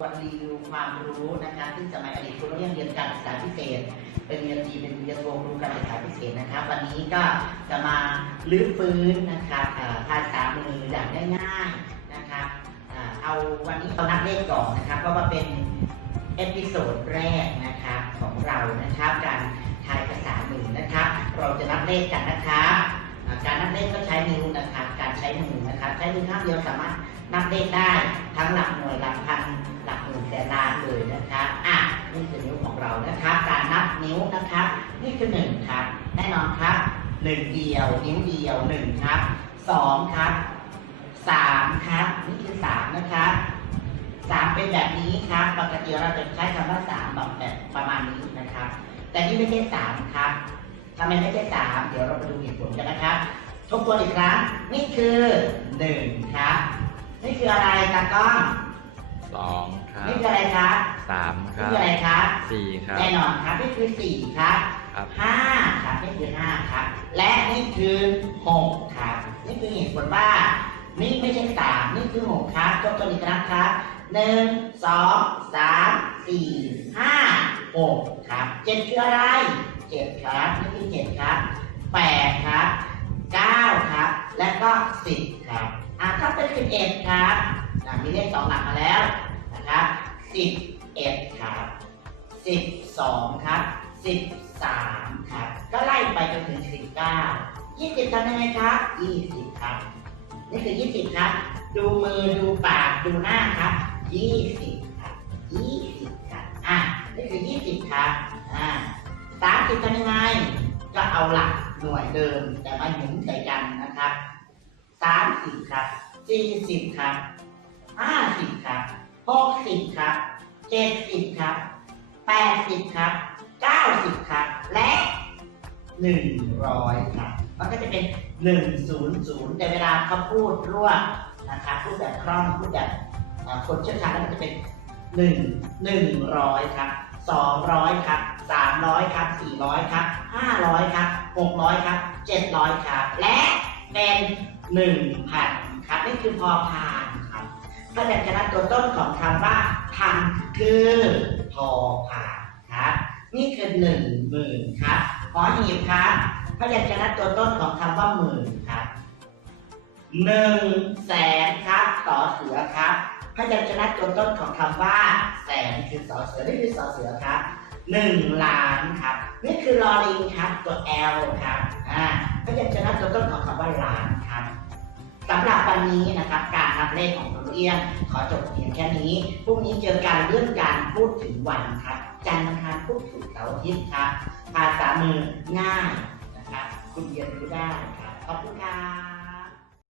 วันรีวิวความรู้นะคะซึ่งสมัยอดีตคุณเรียนเรียนการศึกษาพิเศษ เป็นเรียนดีเป็นเรียนโทครูการศึกษาพิเศษนะครับวันนี้ก็จะมาลื้อฟื้นนะครับอ่าภาษามืออย่างง่ายๆนะครับเอาวันนี้เรานับเลขก่อนนะครับเพราะว่าเป็นเอพิโซดแรกนะครับของเรานะครับการทายภาษามือนะครับเราจะนับเลขกันนะครับ การนับเลขก็ใช้นิ้วนะครับการใช้มือนะครับใช้มือข้างเดียวสามารถนับเลขได้ทั้งหลักหน่วยหลักพันหลักหมื่นแสนล้านเลยนะครับอะนี่คือนิ้วของเรานะครับ การนับนิ้วนะครับ นี่คือหนึ่งครับ แน่นอนครับหนึ่งเดียว นิ้วเดียวหนึ่งครับสองครับสามครับ นี่คือสามนะครับสามเป็นแบบนี้ครับ ปกติเราจะใช้คำว่าสามแบบแบบประมาณนี้นะครับ แต่นี่ไม่ใช่สามครับ ทำไมไม่ใช่สามเดี๋ยวเราไปดูเหตุผลกันนะครับทบทวนอีกครั้งนี่คือหนึ่งครับนี่คืออะไรตากล้องสองครับนี่คืออะไรครับสามคนี่รับคืออะไรครับสี่ครับ แน่นอนครับนี่คือสี่ครับครับ ห้าครับนี่คือห้าครับ และนี่คือหกครับนี่คือเหตุผลว่า นี่ไม่ใช่สามนี่คือหกครับจบตัวอีกครั้งครับหนึ่งสองสามสี่ห้า หกครับเจ็ดคืออะไรเจ็ดครับนี่คือเจ็ดครับแปดครับเก้าครับ และก็สิบครับอะถ้าเป็นสิบเอ็ดครับอะมีเลขสองหลักมาแล้วนะครับสิบเอ็ดครับสิบสองครับสิบสามครับ ก็ไล่ไปจนถึงสิบเก้ายี่สิบทำยังไงครับยี่สิบครับ นี่คือยี่สิบครับ ดูมือดูปากดูหน้าครับยี่สิบ คือยี่สิบครับอ่าสามสิบทำยังไงก็เอาหลักหน่วยเดิม แต่มาหมุนใส่กันนะครับสามสิบครับสี่สิบครับห้าสิบครับหกสิบครับเจ็ดสิบครับแปดสิบครับเก้าสิบครับ และหนึ่งร้อยครับมันก็จะเป็นหนึ่งศูนย์ศูนย์แต่เวลาเขาพูดรวดนะครับพูดแบบคล่องพูดแบบคนเชี่ยวชาญแล้วมันจะเป็นหนึ่งหนึ่งร้อยครับ สองร้อยครับสามร้อยครับสี่ร้อยครับห้าร้อยครับหกร้อยครับเจ็ดร้อยครับ และเป็นหนึ่งพันครับนี่คือพอพานครับพยัญชนะตัวต้นของคำว่าพันคือพอพานครับนี่คือหนึ่งหมื่นครับขอหีบครับพยัญชนะตัวต้นของคำว่าหมื่นครับหนึ่งแสนครับต่อเสือครับ พยัญชนะตัวต้นของคำว่า แสนคือสอเสือนี่คือสอเสือครับหนึ่งล้านครับ นี่คือลอลิงครับตัว L ครับอ่าพยัญชนะตัวต้นของคำว่าล้านครับสำหรับวันนี้นะครับการนับเลขของคุณเอียงขอจบเพียงแค่นี้พรุ่งนี้เจอการเลื่อนการพูดถึงวันครับ จันทร์อังคารพูดถึงเสาร์อาทิตย์ครับภาษามือง่ายนะครับคุณเรียนรู้ได้ครับขอบคุณครับ